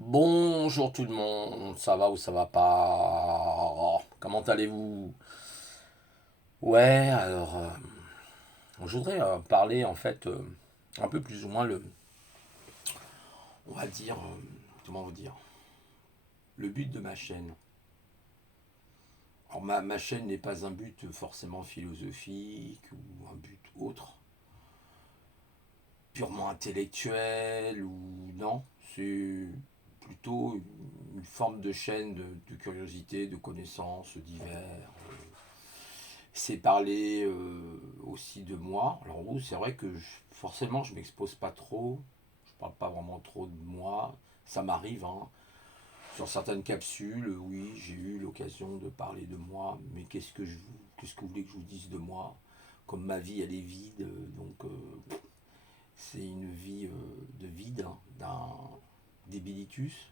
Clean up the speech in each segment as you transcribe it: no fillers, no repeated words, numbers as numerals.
Bonjour tout le monde, ça va ou ça va pas? Comment allez-vous? Ouais, alors, je voudrais parler en fait un peu plus ou moins on va dire, comment vous dire, le but de ma chaîne. Alors ma chaîne n'est pas un but forcément philosophique ou un but autre, purement intellectuel ou non, c'est plutôt une forme de chaîne de curiosité, de connaissances divers. C'est parler aussi de moi. Alors oui, c'est vrai que forcément je m'expose pas trop, je parle pas vraiment trop de moi, ça m'arrive, hein. Sur certaines capsules, oui, j'ai eu l'occasion de parler de moi, mais qu'est-ce que vous voulez que je vous dise de moi? Comme ma vie elle est vide, donc c'est une vie de vide, hein, d'un débilitus,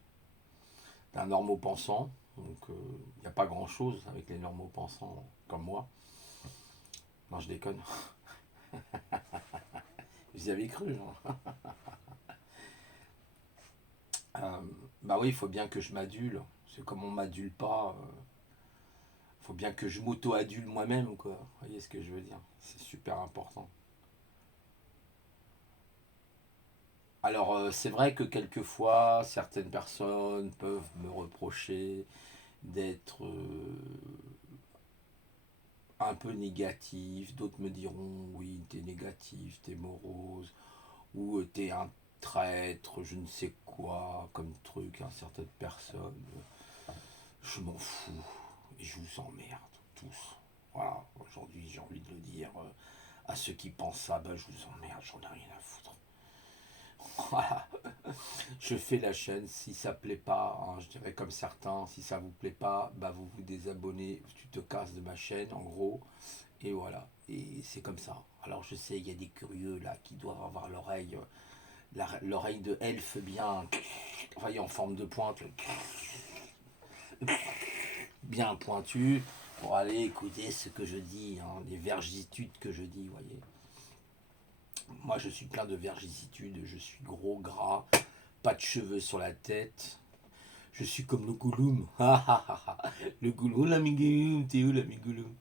d'un normopensant. Donc il n'y a pas grand chose avec les normopensants comme moi. Non, je déconne. Vous y avez cru, non? Euh, Bah oui, il faut bien que je m'adule. C'est comme on m'adule pas. Il faut bien que je m'auto-adule moi-même, quoi. Vous voyez ce que je veux dire? C'est super important. Alors, c'est vrai que quelquefois, certaines personnes peuvent me reprocher d'être un peu négatif. D'autres me diront, oui, t'es négatif, t'es morose, ou t'es un traître, je ne sais quoi, comme truc, à certaines personnes. Je m'en fous et je vous emmerde tous. Voilà, aujourd'hui j'ai envie de le dire à ceux qui pensent ça, bah, je vous emmerde, j'en ai rien à foutre. Voilà, je fais la chaîne, si ça plaît pas, hein, je dirais comme certains, si ça vous plaît pas, bah vous vous désabonnez, tu te casses de ma chaîne en gros, et voilà, et c'est comme ça. Alors je sais, il y a des curieux là qui doivent avoir l'oreille, l'oreille de elfe bien, voyez, en forme de pointe, bien pointu pour aller écouter ce que je dis, hein, les vergitudes que je dis, vous voyez. Moi, je suis plein de vergicitudes, je suis gros, gras, pas de cheveux sur la tête. Je suis comme le Gouloum. Le Gouloum, l'amigouloum, t'es où l'amigouloum?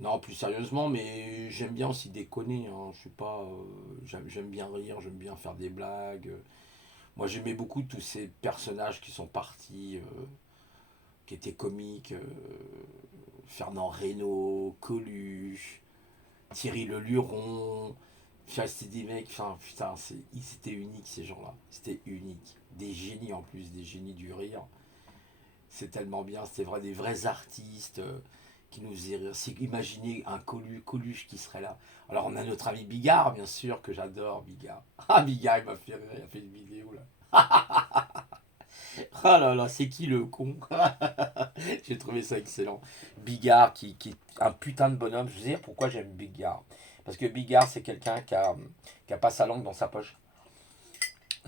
Non, plus sérieusement, mais j'aime bien aussi déconner, hein. Je suis pas, j'aime bien rire, j'aime bien faire des blagues. Moi, j'aimais beaucoup tous ces personnages qui sont partis, qui étaient comiques. Fernand Reynaud, Coluche, Thierry Le Luron. Enfin, c'était des mecs, enfin, putain, c'était unique ces gens-là. C'était unique. Des génies en plus, des génies du rire. C'est tellement bien, c'était vrai, des vrais artistes qui nous faisaient rire. Imaginez un Coluche qui serait là. Alors on a notre ami Bigard, bien sûr, que j'adore, Bigard. Ah, Bigard, il m'a fait rire, il a fait une vidéo là. Ah là là, c'est qui le con? J'ai trouvé ça excellent. Bigard, qui est un putain de bonhomme. Je veux dire pourquoi j'aime Bigard. Parce que Bigard, c'est quelqu'un qui a pas sa langue dans sa poche.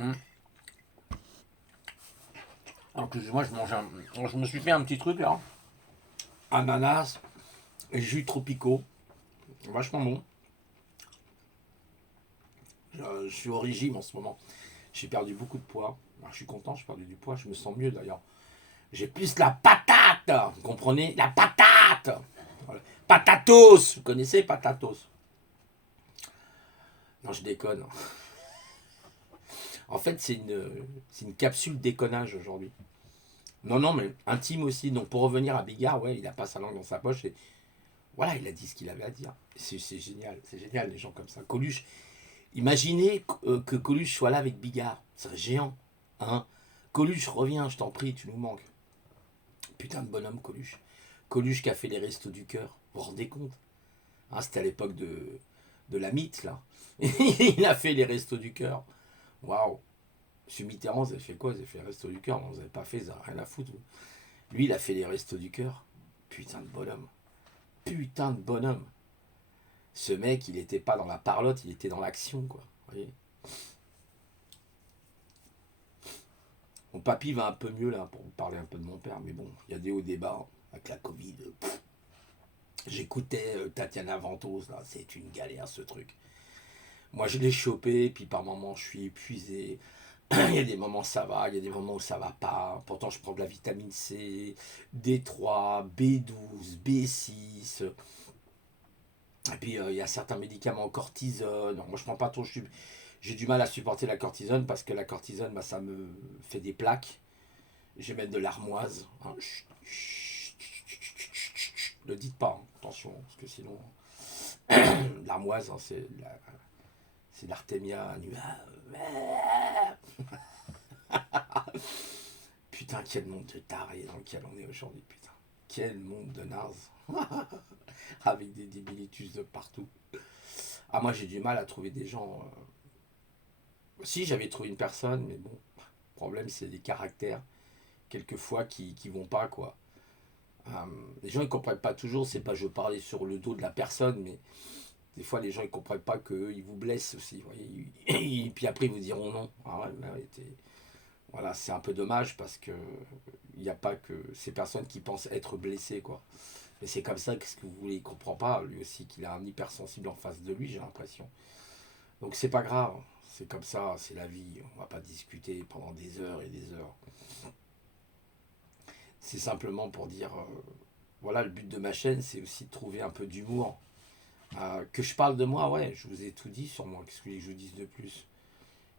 Hum. Alors que moi, je me suis fait un petit truc là. Ananas et jus tropicaux. Vachement bon. Je suis au régime en ce moment. J'ai perdu beaucoup de poids. Alors, je suis content, j'ai perdu du poids. Je me sens mieux d'ailleurs. J'ai plus la patate. Vous comprenez? La patate. Voilà. Patatos. Vous connaissez Patatos? Non, je déconne. En fait, c'est une capsule déconnage aujourd'hui. Non, non, mais intime aussi. Donc, pour revenir à Bigard, ouais, il a pas sa langue dans sa poche. Et voilà, il a dit ce qu'il avait à dire. C'est génial. C'est génial, les gens comme ça. Coluche, imaginez que Coluche soit là avec Bigard. Ce serait géant. Hein. Coluche, reviens, je t'en prie, tu nous manques. Putain de bonhomme, Coluche. Coluche qui a fait les restos du cœur. Vous vous rendez compte? Hein, c'était à l'époque de la mythe, là. Il a fait les restos du cœur. Waouh. Monsieur Mitterrand, vous avez fait quoi? Vous avez fait les restos du cœur? Non, vous n'avez pas fait, vous n'avez rien à foutre. Lui, il a fait les restos du cœur. Putain de bonhomme. Putain de bonhomme. Ce mec, il n'était pas dans la parlotte, il était dans l'action, quoi. Vous voyez. Mon papy va un peu mieux, là, pour vous parler un peu de mon père. Mais bon, il y a des hauts débats hein, avec la Covid. J'écoutais Tatiana Ventos, là. C'est une galère, ce truc. Moi, je l'ai chopé, puis par moments, je suis épuisé. Il y a des moments ça va, il y a des moments où ça va pas. Pourtant, je prends de la vitamine C, D3, B12, B6. Et puis, il y a certains médicaments, cortisone. Moi, je prends pas trop. J'ai du mal à supporter la cortisone parce que la cortisone, bah, ça me fait des plaques. Je vais mettre de l'armoise. Hein. Ne dites pas, hein. Attention, parce que sinon, l'armoise, hein, c'est l'Artemia annua. Putain, quel monde de tarés dans lequel on est aujourd'hui, putain. Quel monde de nazes. Avec des débilitus de partout. Ah, moi, j'ai du mal à trouver des gens. Si, j'avais trouvé une personne, mais bon, le problème, c'est les caractères, quelquefois, qui vont pas, quoi. Euh, les gens, ils comprennent pas toujours. C'est pas je parlais sur le dos de la personne, mais des fois, les gens, ils comprennent pas qu'eux, ils vous blessent aussi. Vous voyez. Et puis après, ils vous diront non. Ah ouais, ouais, voilà, c'est un peu dommage parce que il n'y a pas que ces personnes qui pensent être blessées, quoi. Mais c'est comme ça, qu'est-ce que vous voulez, il comprend pas, lui aussi, qu'il a un hypersensible en face de lui, j'ai l'impression. Donc c'est pas grave, c'est comme ça, c'est la vie, on va pas discuter pendant des heures et des heures. C'est simplement pour dire, voilà, le but de ma chaîne, c'est aussi de trouver un peu d'humour. Que je parle de moi, ouais, je vous ai tout dit sur moi, qu'est-ce que je vous dise de plus?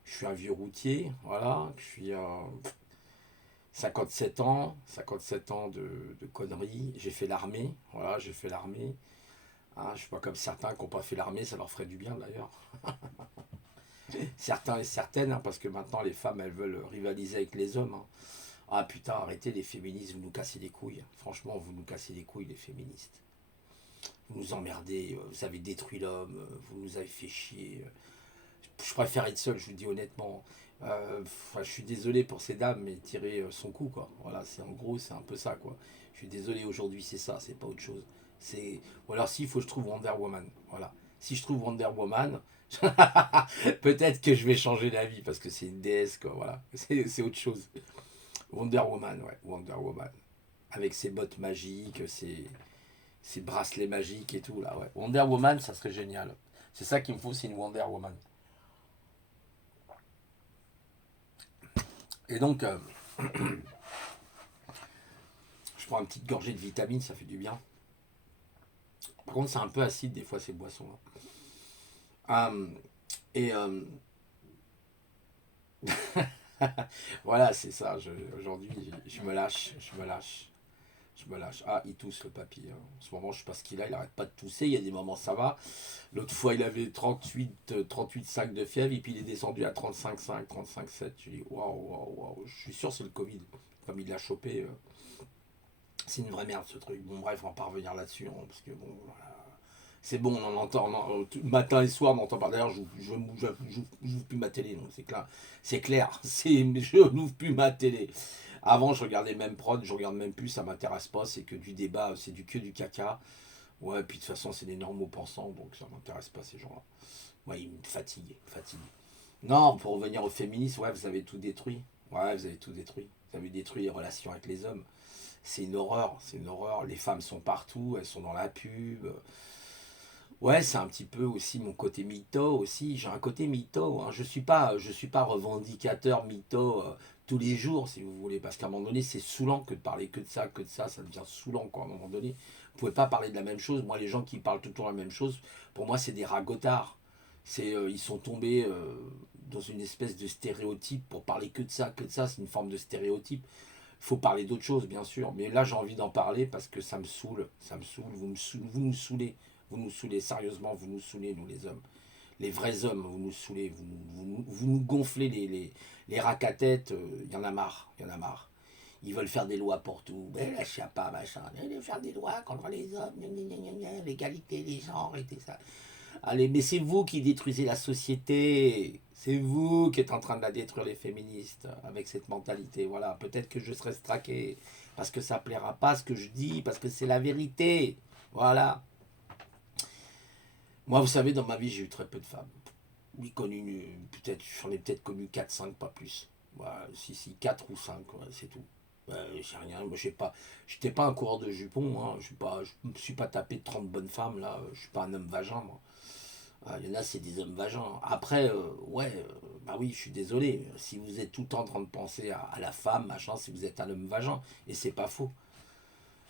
Je suis un vieux routier, voilà, je suis 57 ans, 57 ans de conneries. J'ai fait l'armée, voilà, j'ai fait l'armée. Hein, je ne suis pas comme certains qui n'ont pas fait l'armée, ça leur ferait du bien d'ailleurs. Certains et certaines, hein, parce que maintenant les femmes, elles veulent rivaliser avec les hommes. Hein. Ah putain, arrêtez les féministes, vous nous cassez les couilles. Franchement, vous nous cassez les couilles, les féministes. Vous nous emmerdez, vous avez détruit l'homme, vous nous avez fait chier. Je préfère être seul, je vous le dis honnêtement. Je suis désolé pour ces dames, mais tirer son coup, quoi. Voilà, c'est en gros, c'est un peu ça, quoi. Je suis désolé aujourd'hui, c'est ça, c'est pas autre chose. C'est ou alors s'il faut que je trouve Wonder Woman, voilà. Si je trouve Wonder Woman, peut-être que je vais changer d'avis parce que c'est une déesse, quoi. Voilà, c'est autre chose. Wonder Woman, ouais, Wonder Woman, avec ses bottes magiques, ses bracelets magiques et tout là, ouais. Wonder Woman, ça serait génial. C'est ça qu'il me faut, c'est une Wonder Woman. Et donc, je prends une petite gorgée de vitamines, ça fait du bien. Par contre, c'est un peu acide des fois ces boissons-là. Et voilà, c'est ça. Aujourd'hui, je me lâche, je me lâche, je me lâche. Ah, il tousse le papy. Hein. En ce moment, je sais pas ce qu'il a, il arrête pas de tousser. Il y a des moments, ça va. L'autre fois, il avait 38 sacs de fièvre et puis il est descendu à 35,5, 35,7. Je dis waouh, waouh, waouh. Je suis sûr, c'est le Covid. Comme il l'a chopé, c'est une vraie merde ce truc. Bon, bref, on va pas revenir là-dessus. Hein, parce que bon, voilà. C'est bon, on en entend matin et soir, on entend parler. D'ailleurs, j'ouvre plus ma télé, donc c'est clair. C'est clair, je n'ouvre plus ma télé. Avant, je regardais même prod, je regarde même plus, ça m'intéresse pas, c'est que du débat, c'est que du caca. Ouais, puis de toute façon, c'est des normaux pensants, donc ça m'intéresse pas ces gens-là. Ouais, ils me fatiguent, fatiguent. Non, pour revenir aux féministes, ouais, vous avez tout détruit. Ouais, vous avez tout détruit. Vous avez détruit les relations avec les hommes. C'est une horreur, c'est une horreur. Les femmes sont partout, elles sont dans la pub. Ouais, c'est un petit peu aussi mon côté mytho aussi. J'ai un côté mytho. Hein. Je suis pas revendicateur mytho tous les jours, si vous voulez, parce qu'à un moment donné, c'est saoulant que de parler que de ça, ça devient saoulant quoi. À un moment donné, vous pouvez pas parler de la même chose. Moi, les gens qui parlent tout le temps la même chose, pour moi, c'est des ragotards. Ils sont tombés dans une espèce de stéréotype pour parler que de ça, que de ça. C'est une forme de stéréotype. Il faut parler d'autre chose, bien sûr. Mais là, j'ai envie d'en parler parce que ça me saoule. Ça me saoule. Vous nous saoulez. Vous nous saoulez. Sérieusement, vous nous saoulez, nous, les hommes. Les vrais hommes, vous nous saoulez. Vous nous gonflez les racs à tête. Il y en a marre. Il y en a marre. Ils veulent faire des lois pour tout. Mais lâchez pas, machin. Ils veulent faire des lois contre les hommes. L'égalité, les genres et tout ça. Allez, mais c'est vous qui détruisez la société. C'est vous qui êtes en train de la détruire, les féministes, avec cette mentalité. Voilà, peut-être que je serai straqué, parce que ça plaira pas ce que je dis, parce que c'est la vérité. Voilà. Moi, vous savez, dans ma vie, j'ai eu très peu de femmes. Oui, connu, peut-être, j'en ai peut-être connu quatre cinq pas plus. Voilà, si, 4 ou 5 ouais, c'est tout. J'ai rien, moi, j'étais pas un coureur de jupons, hein, je me suis pas tapé de 30 bonnes femmes, là, je suis pas un homme vagin, moi. Il y en a, c'est des hommes vagins. Après, ouais, bah oui, je suis désolé. Si vous êtes tout le temps en train de penser à la femme, machin, si vous êtes un homme vagin, et c'est pas faux.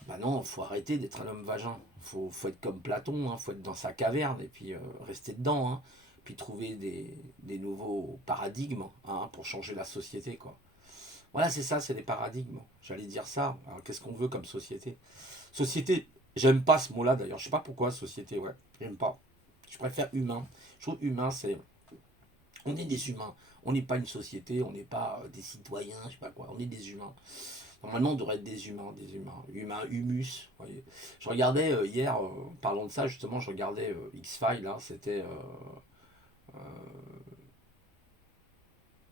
Bah non, faut arrêter d'être un homme vagin. Faut être comme Platon, faut être dans sa caverne et puis rester dedans. Puis trouver des nouveaux paradigmes pour changer la société, quoi. Voilà, c'est ça, c'est les paradigmes. J'allais dire ça. Alors, qu'est-ce qu'on veut comme société? Société, j'aime pas ce mot-là d'ailleurs. Je sais pas pourquoi, société, ouais. J'aime pas. Je préfère humain. Je trouve humain, c'est. On est des humains. On n'est pas une société, on n'est pas des citoyens, je sais pas quoi. On est des humains. Normalement, on devrait être des humains, des humains. Humains, humus. Voyez. Je regardais hier, parlons de ça justement, je regardais X-Files, c'était.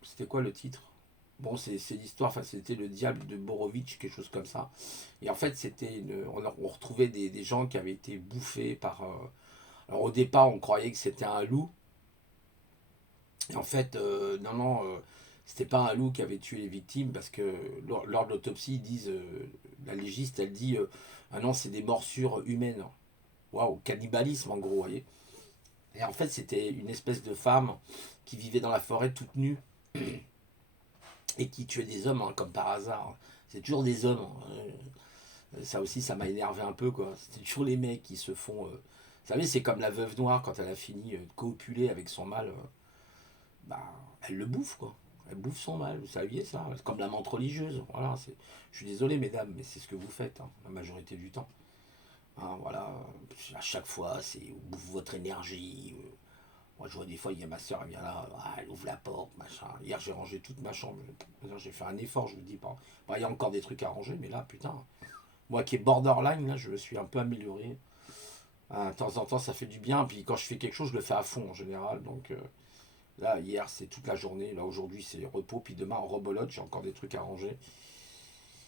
C'était quoi le titre? Bon, c'est l'histoire, enfin, c'était le diable de Borovitch, quelque chose comme ça. Et en fait, on retrouvait des gens qui avaient été bouffés par. Alors au départ, on croyait que c'était un loup. Et en fait, non, non, c'était pas un loup qui avait tué les victimes, parce que lors de l'autopsie, ils disent, la légiste, elle dit, ah non, c'est des morsures humaines. Waouh, cannibalisme en gros, vous voyez. Et en fait, c'était une espèce de femme qui vivait dans la forêt toute nue et qui tuait des hommes, comme par hasard. C'est toujours des hommes. Ça aussi, ça m'a énervé un peu, quoi. C'est toujours les mecs qui se font. Vous savez, c'est comme la veuve noire quand elle a fini de copuler avec son mâle. Bah, elle le bouffe, quoi. Elle bouffe son mâle, vous saviez ça? C'est comme la menthe religieuse. Voilà, je suis désolé, mesdames, mais c'est ce que vous faites, la majorité du temps. Voilà, à chaque fois, c'est on bouffe votre énergie. Moi, je vois des fois, il y a ma soeur, elle vient là, elle ouvre la porte, machin. Hier, j'ai rangé toute ma chambre. J'ai fait un effort, je vous dis pas. Bon, il y a encore des trucs à ranger, mais là, putain. Moi qui est borderline, là, je me suis un peu amélioré. De temps en temps, ça fait du bien. Puis quand je fais quelque chose, je le fais à fond en général. Donc là, hier, c'est toute la journée. Là, aujourd'hui, c'est repos. Puis demain, en rebolote, j'ai encore des trucs à ranger.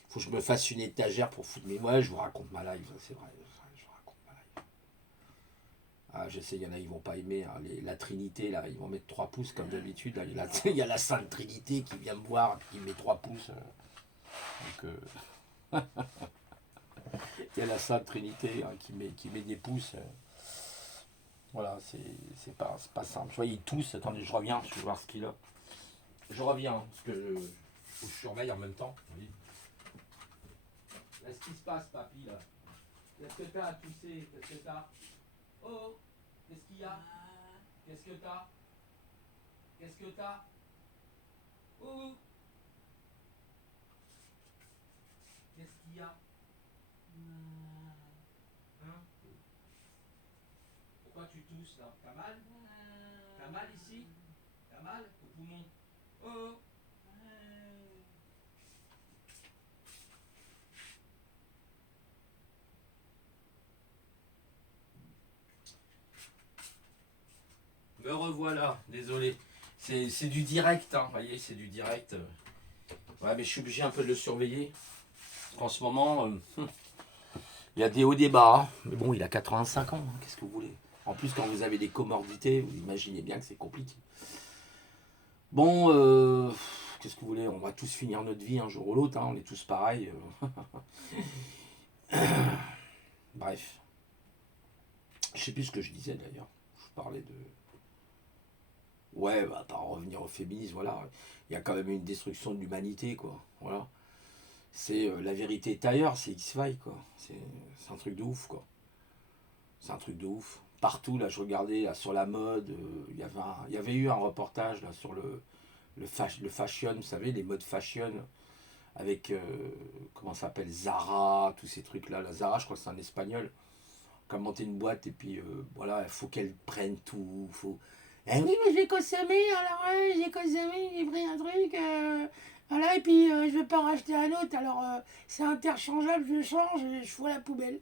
Faut que je me fasse une étagère pour foutre. Mais moi, je vous raconte ma life, c'est vrai. Je vous raconte ma life. Je sais, il y en a, ils vont pas aimer. La Trinité, là, ils vont mettre 3 pouces comme d'habitude. Il y a la Sainte Trinité qui vient me voir, qui met 3 pouces. Donc, il y a la Sainte Trinité qui met des pouces. Voilà, c'est pas simple. Tu vois, il tousse. Attendez, je reviens, je vais voir ce qu'il a. Je reviens, parce que je surveille en même temps. Oui. Qu'est-ce qui se passe, papy, là? Qu'est-ce que t'as à tousser? Qu'est-ce que t'as? Oh, qu'est-ce qu'il y a? Qu'est-ce que t'as? Qu'est-ce que t'as? Oh, qu'est-ce qu'il y a? Hein? Pourquoi tu tousses, là? T'as mal? T'as mal ici? T'as mal au poumon? Oh, me revoilà, désolé. C'est du direct, vous voyez, c'est du direct. Ouais, mais je suis obligé un peu de le surveiller. En ce moment, il y a des hauts des bas. Mais bon, il a 85 ans, qu'est-ce que vous voulez? En plus, quand vous avez des comorbidités, vous imaginez bien que c'est compliqué. Bon, qu'est-ce que vous voulez? On va tous finir notre vie un jour ou l'autre, on est tous pareils. Bref. Je sais plus ce que je disais d'ailleurs. Je parlais de. Ouais, bah, pas en revenir au féminisme, voilà. Il y a quand même une destruction de l'humanité, quoi. Voilà. C'est la vérité est ailleurs, c'est X-Files, quoi. C'est un truc de ouf, quoi. C'est un truc de ouf. Partout, là, je regardais là, sur la mode, il y avait eu un reportage là, sur le fashion, vous savez, les modes fashion, avec, comment ça s'appelle, Zara, tous ces trucs-là. La Zara, je crois que c'est un espagnol, qui a monté une boîte, et puis voilà, il faut qu'elle prenne tout. Eh oui, mais je vais consommer, alors j'ai consommé, j'ai pris un truc, voilà, et puis je vais pas en racheter un autre, alors c'est interchangeable, je change, et je fous à la poubelle.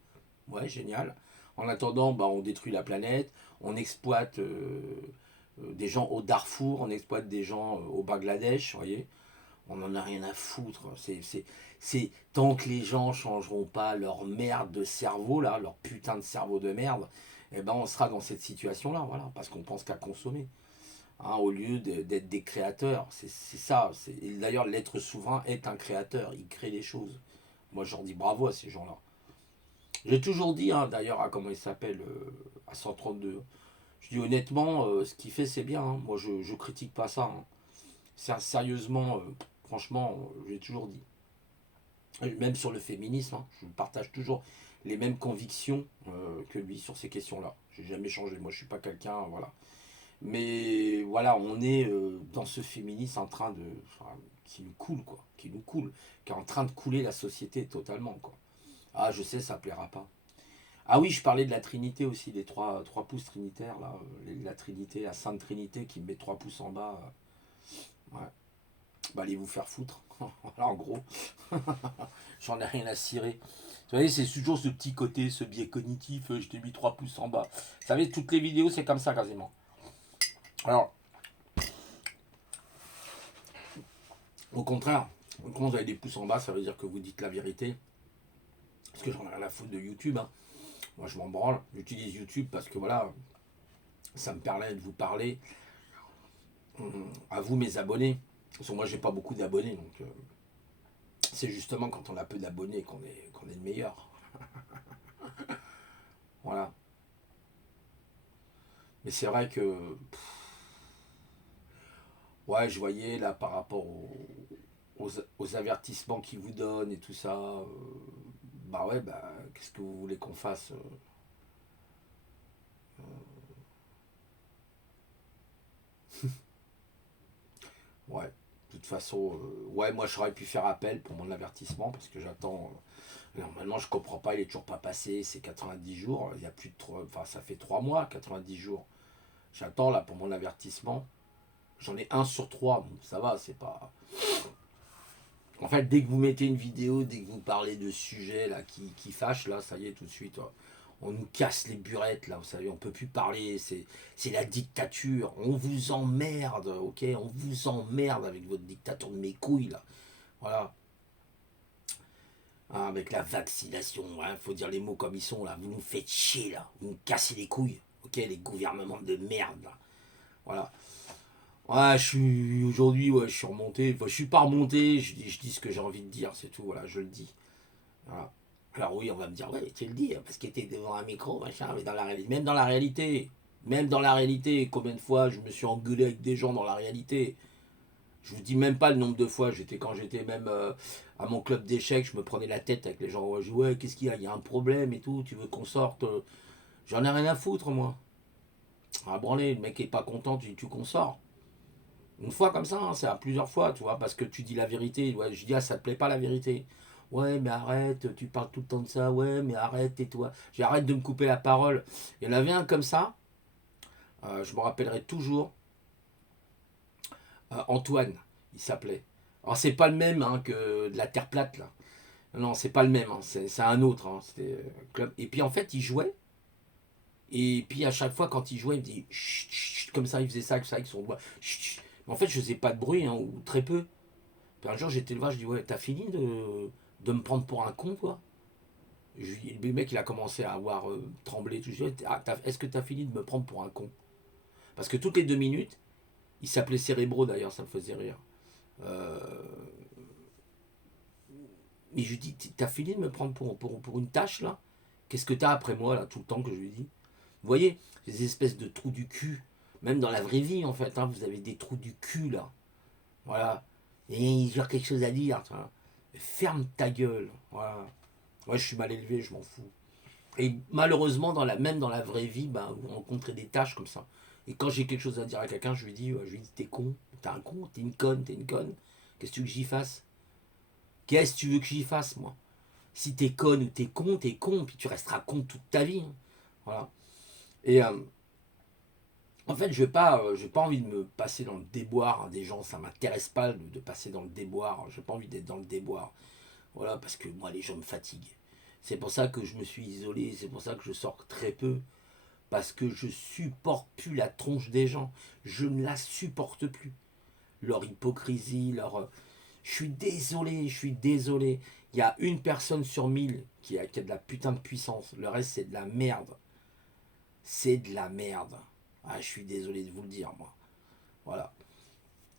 Ouais, génial. En attendant, bah, on détruit la planète, on exploite des gens au Darfour, on exploite des gens au Bangladesh, vous voyez. On n'en a rien à foutre. Tant que les gens changeront pas leur merde de cerveau, là, leur putain de cerveau de merde, eh ben on sera dans cette situation-là, voilà, parce qu'on pense qu'à consommer. Au lieu d'être des créateurs. C'est ça. Et d'ailleurs, l'être souverain est un créateur. Il crée les choses. Moi, je leur dis bravo à ces gens-là. J'ai toujours dit, d'ailleurs, à comment il s'appelle, à 132. Je dis honnêtement, ce qu'il fait, c'est bien. Hein. Moi, je critique pas ça. Hein. Sérieusement, franchement, j'ai toujours dit. Même sur le féminisme, hein, je partage toujours les mêmes convictions que lui sur ces questions-là. J'ai jamais changé. Moi, je suis pas quelqu'un, voilà. Mais voilà, on est dans ce féminisme en train de, enfin, qui nous coule, quoi, qui nous coule, qui est en train de couler la société totalement, quoi. Ah, je sais, ça plaira pas. Ah oui, je parlais de la Trinité aussi, des trois pouces trinitaires, là, la Trinité, la Sainte Trinité qui me met 3 pouces en bas. Ouais. Bah, allez vous faire foutre. Voilà, en gros. J'en ai rien à cirer. Vous voyez, c'est toujours ce petit côté, ce biais cognitif, je t'ai mis 3 pouces en bas. Vous savez, toutes les vidéos, c'est comme ça quasiment. Alors, au contraire, quand vous avez des pouces en bas, ça veut dire que vous dites la vérité. Parce que j'en ai rien à foutre de YouTube. Hein. Moi, je m'en branle. J'utilise YouTube parce que voilà, ça me permet de vous parler à vous, mes abonnés. Parce que moi, j'ai pas beaucoup d'abonnés. Donc, c'est justement quand on a peu d'abonnés qu'on est le meilleur. Voilà. Mais c'est vrai que. Ouais, je voyais là par rapport aux avertissements qu'ils vous donnent et tout ça. Bah ouais, bah qu'est-ce que vous voulez qu'on fasse Ouais, de toute façon, ouais, moi j'aurais pu faire appel pour mon avertissement parce que j'attends. Normalement, je comprends pas, il est toujours pas passé, c'est 90 jours. Il y a plus de 3. Enfin, ça fait 3 mois, 90 jours. J'attends là pour mon avertissement. J'en ai un sur 3, bon, ça va, c'est pas. En fait, dès que vous mettez une vidéo, dès que vous parlez de sujets là qui fâchent, là, ça y est, tout de suite, on nous casse les burettes, là, vous savez, on peut plus parler, c'est la dictature, on vous emmerde, ok, on vous emmerde avec votre dictature de mes couilles, là, voilà. Hein, avec la vaccination, hein, faut dire les mots comme ils sont, là, vous nous faites chier, là, vous nous cassez les couilles, ok, les gouvernements de merde, là, voilà. Ouais, je suis aujourd'hui, ouais, je suis remonté. Enfin, je suis pas remonté, je dis ce que j'ai envie de dire, c'est tout, voilà, je le dis. Voilà. Alors oui, on va me dire, ouais, tu le dis, parce que t'es devant un micro, machin, mais dans la réalité, même dans la réalité, combien de fois je me suis engueulé avec des gens dans la réalité. Je vous dis même pas le nombre de fois, quand j'étais même à mon club d'échecs, je me prenais la tête avec les gens, ouais, je dis, ouais, qu'est-ce qu'il y a, il y a un problème et tout, tu veux qu'on sorte, j'en ai rien à foutre, moi. Ah, branler, le mec est pas content, tu qu'on sort. Une fois comme ça, hein, c'est à plusieurs fois, tu vois, parce que tu dis la vérité. Ouais, je dis, ah, ça te plaît pas la vérité. Ouais, mais arrête, tu parles tout le temps de ça. Ouais, mais arrête, tais-toi. J'arrête de me couper la parole. Il y en avait un comme ça, je me rappellerai toujours, Antoine, il s'appelait. Alors, c'est pas le même hein, que de la Terre plate, là. Non, c'est pas le même, hein, c'est un autre. Hein, c'était, club. Et puis en fait, il jouait. Et puis à chaque fois, quand il jouait, il me dit chut, chut, comme ça, il faisait ça avec son doigt. Chut, chut. Mais en fait, je faisais pas de bruit, hein, ou très peu. Puis un jour, j'étais le voir, je dis, ouais, t'as fini de me prendre pour un con, toi. Le mec, il a commencé à avoir tremblé. Tout. Je dis, ah, est-ce que t'as fini de me prendre pour un con? Parce que toutes les 2 minutes, il s'appelait Cérébro d'ailleurs, ça me faisait rire. Euh, mais je lui dis, t'as fini de me prendre pour une tâche, là? Qu'est-ce que t'as après moi, là, tout le temps que je lui dis? Vous voyez, ces espèces de trous du cul, même dans la vraie vie, en fait, hein, vous avez des trous du cul, là. Voilà. Et il a quelque chose à dire, tu vois. Ferme ta gueule. Voilà. Moi, je suis mal élevé, je m'en fous. Et malheureusement, même dans la vraie vie, ben, vous rencontrez des tâches comme ça. Et quand j'ai quelque chose à dire à quelqu'un, je lui dis, t'es con, t'es un con, t'es une conne. Qu'est-ce que tu veux que j'y fasse? Qu'est-ce que tu veux que j'y fasse, moi? Si t'es conne ou t'es con, puis tu resteras con toute ta vie. Hein. Voilà. Et en fait, j'ai pas envie de me passer dans le déboire hein, des gens. Ça m'intéresse pas de passer dans le déboire. J'ai pas envie d'être dans le déboire. Voilà, parce que moi, les gens me fatiguent. C'est pour ça que je me suis isolé, c'est pour ça que je sors très peu. Parce que je supporte plus la tronche des gens. Je ne la supporte plus. Leur hypocrisie, je suis désolé, je suis désolé. Il y a une personne sur 1000 qui a de la putain de puissance. Le reste, c'est de la merde. C'est de la merde. Ah, je suis désolé de vous le dire, moi. Voilà.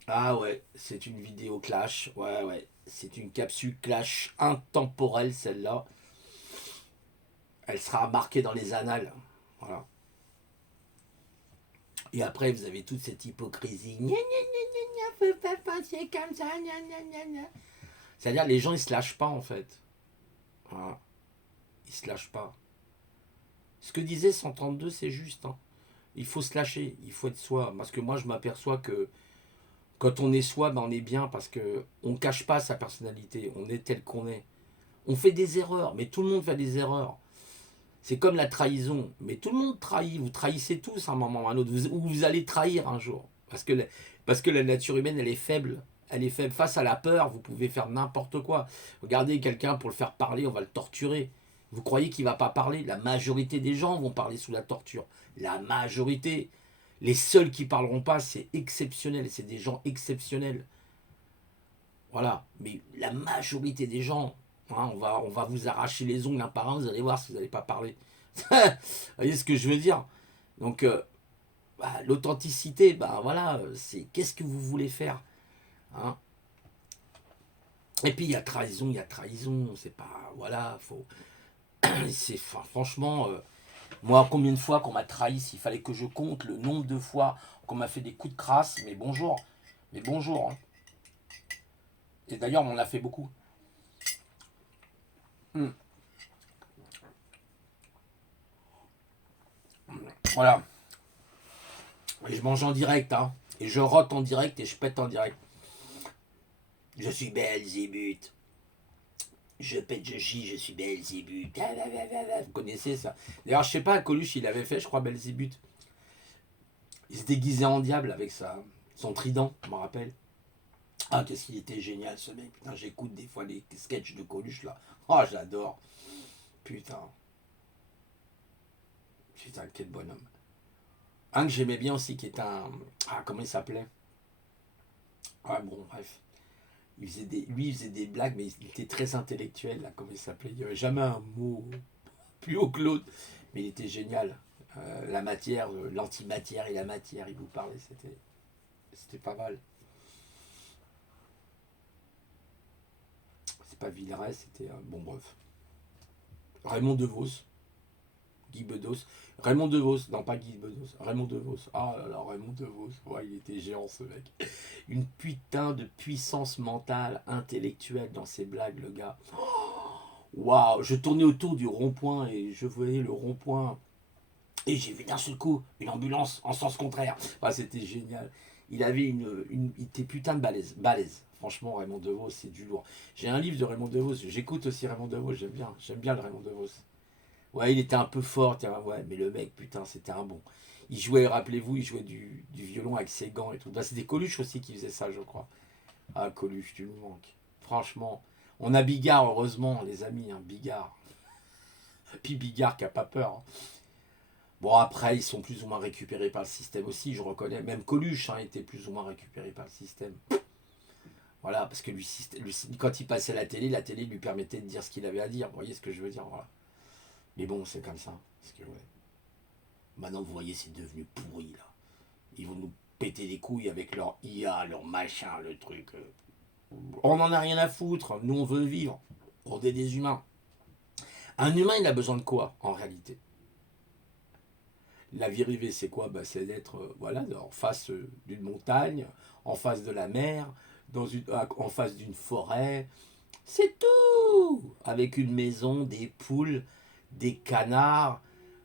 Ah ouais, c'est une vidéo clash. Ouais, ouais. C'est une capsule clash intemporelle, celle-là. Elle sera marquée dans les annales. Voilà. Et après, vous avez toute cette hypocrisie. Gna, gna, gna, gna, gna, faut pas penser comme ça, gna, gna, gna, gna. C'est-à-dire, les gens, ils se lâchent pas, en fait. Voilà. Ils se lâchent pas. Ce que disait 132, c'est juste. Hein. Il faut se lâcher, il faut être soi. Parce que moi, je m'aperçois que quand on est soi, ben, on est bien parce que on ne cache pas sa personnalité. On est tel qu'on est. On fait des erreurs, mais tout le monde fait des erreurs. C'est comme la trahison. Mais tout le monde trahit. Vous trahissez tous à un moment ou à un autre. Ou vous allez trahir un jour. Parce que la nature humaine, elle est faible. Elle est faible. Face à la peur, vous pouvez faire n'importe quoi. Regardez quelqu'un pour le faire parler, on va le torturer. Vous croyez qu'il ne va pas parler? La majorité des gens vont parler sous la torture. La majorité. Les seuls qui ne parleront pas, c'est exceptionnel. C'est des gens exceptionnels. Voilà. Mais la majorité des gens, hein, on va vous arracher les ongles un par un, vous allez voir si vous n'allez pas parler. Vous voyez ce que je veux dire? Donc, bah, l'authenticité, bah, voilà, c'est qu'est-ce que vous voulez faire, hein? Et puis, il y a trahison, c'est pas, voilà, faut, c'est, enfin, franchement, moi, combien de fois qu'on m'a trahi, s'il fallait que je compte le nombre de fois qu'on m'a fait des coups de crasse, mais bonjour, hein. Et d'ailleurs, on en a fait beaucoup. Hmm. Voilà. Et je mange en direct, hein. Et je rote en direct et je pète en direct. Je suis Belzébuth. Je pète, je chie, je suis Belzébuth. Vous connaissez ça? D'ailleurs, je sais pas, Coluche, il avait fait, je crois, Belzébuth. Il se déguisait en diable avec son trident, je me rappelle. Ah, qu'est-ce qu'il était génial, ce mec. Putain, j'écoute des fois les sketchs de Coluche, là. Oh, j'adore. Putain. Putain, quel bonhomme. Un que j'aimais bien aussi, qui est un... Ah, comment il s'appelait? Ah, bon, bref. Lui, il faisait des blagues, mais il était très intellectuel, là, comme il s'appelait. Il n'y avait jamais un mot plus haut que l'autre. Mais il était génial. La matière, l'antimatière et la matière, il vous parlait, c'était pas mal. C'est pas Villeray, c'était... bon, bref. Raymond DeVos, Guy Bedos. Raymond DeVos, non pas Guy Bedos, Raymond DeVos. Ah là là, Raymond DeVos. Ouais, il était géant, ce mec. Une putain de puissance mentale, intellectuelle dans ses blagues, le gars. Waouh, je tournais autour du rond-point et je voyais le rond-point. Et j'ai vu d'un seul coup une ambulance en sens contraire. Ah, c'était génial. Il avait il était putain de balèze. Balèze. Franchement, Raymond DeVos, c'est du lourd. J'ai un livre de Raymond DeVos. J'écoute aussi Raymond DeVos. J'aime bien. J'aime bien le Raymond DeVos. Ouais, il était un peu fort. Ouais, mais le mec, putain, c'était un bon. Il jouait, rappelez-vous, il jouait du violon avec ses gants et tout. Bah, c'était Coluche aussi qui faisait ça, je crois. Ah, Coluche, tu nous manques. Franchement. On a Bigard, heureusement, les amis, hein, Bigard. Puis Bigard qui a pas peur. Hein. Bon, après, ils sont plus ou moins récupérés par le système aussi, je reconnais. Même Coluche hein, était plus ou moins récupéré par le système. Voilà, parce que lui, quand il passait à la télé lui permettait de dire ce qu'il avait à dire. Vous voyez ce que je veux dire? Voilà. Mais bon, c'est comme ça. Parce que, ouais. Maintenant, vous voyez, c'est devenu pourri, là. Ils vont nous péter les couilles avec leur IA, leur machin, le truc. On n'en a rien à foutre. Nous, on veut vivre. On est des humains. Un humain, il a besoin de quoi, en réalité? La vie rêvée, c'est quoi? Bah, c'est d'être voilà, en face d'une montagne, en face de la mer, en face d'une forêt. C'est tout! Avec une maison, des poules, des canards,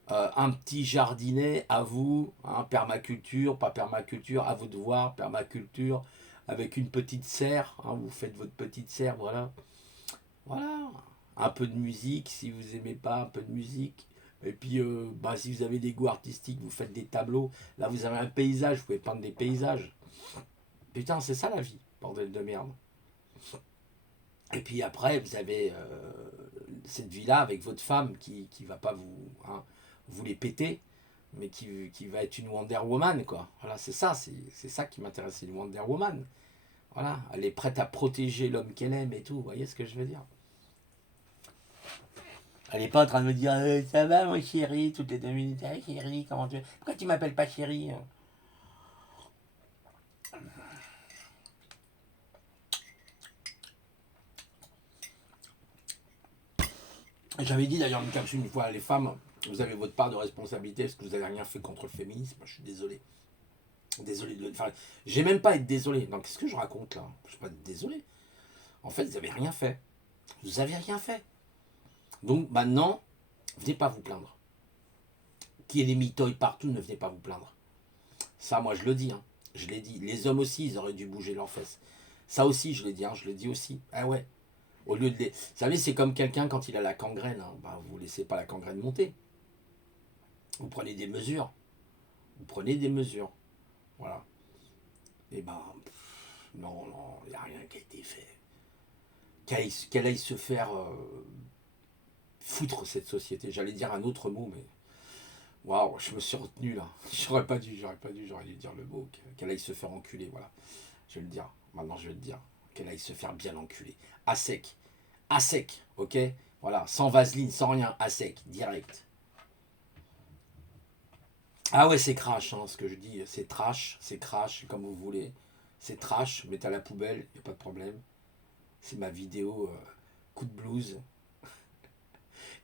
un petit jardinet à vous, hein, permaculture, pas permaculture, à vous de voir, permaculture, avec une petite serre, hein, vous faites votre petite serre, voilà. Voilà. Un peu de musique, si vous aimez pas, un peu de musique. Et puis, bah, si vous avez des goûts artistiques, vous faites des tableaux. Là, vous avez un paysage, vous pouvez peindre des paysages. Putain, c'est ça la vie, bordel de merde. Et puis après, vous avez cette vie-là avec votre femme qui va pas hein, vous les péter, mais qui va être une Wonder Woman, quoi. Voilà, c'est ça qui m'intéresse, c'est une Wonder Woman. Voilà, elle est prête à protéger l'homme qu'elle aime et tout, vous voyez ce que je veux dire? Elle n'est pas en train de me dire ça va mon chéri, toutes les 2 minutes, hey, chéri, comment tu... Pourquoi tu m'appelles pas chéri? J'avais dit d'ailleurs une capsule une fois, les femmes, vous avez votre part de responsabilité parce que vous n'avez rien fait contre le féminisme, je suis désolé. Désolé de... Enfin, j'ai même pas à être désolé. Non, qu'est-ce que je raconte là? Je suis pas désolé. En fait, vous avez rien fait. Vous avez rien fait. Donc maintenant, venez pas vous plaindre. Qu'il y ait des mitoys partout, ne venez pas vous plaindre. Ça, moi, je le dis. Hein. Je l'ai dit. Les hommes aussi, ils auraient dû bouger leurs fesses. Ça aussi, je l'ai dit. Hein. Je le dis aussi. Ah ouais. Au lieu de les... Vous savez, c'est comme quelqu'un quand il a la gangrène. Hein. Bah, vous ne laissez pas la gangrène monter. Vous prenez des mesures. Vous prenez des mesures. Voilà. Et ben, non, non, il n'y a rien qui a été fait. Qu'elle aille se faire foutre cette société. J'allais dire un autre mot, mais waouh, je me suis retenu là. J'aurais dû dire le mot. Qu'elle aille se faire enculer, voilà. Je vais le dire. Maintenant, je vais le dire. Qu'elle aille se faire bien enculer. À sec. À sec, ok? Voilà, sans vaseline, sans rien, à sec, direct. Ah ouais, c'est crash, hein, ce que je dis. C'est trash, c'est crash, comme vous voulez. C'est trash, mettez à la poubelle, y a pas de problème. C'est ma vidéo coup de blues. De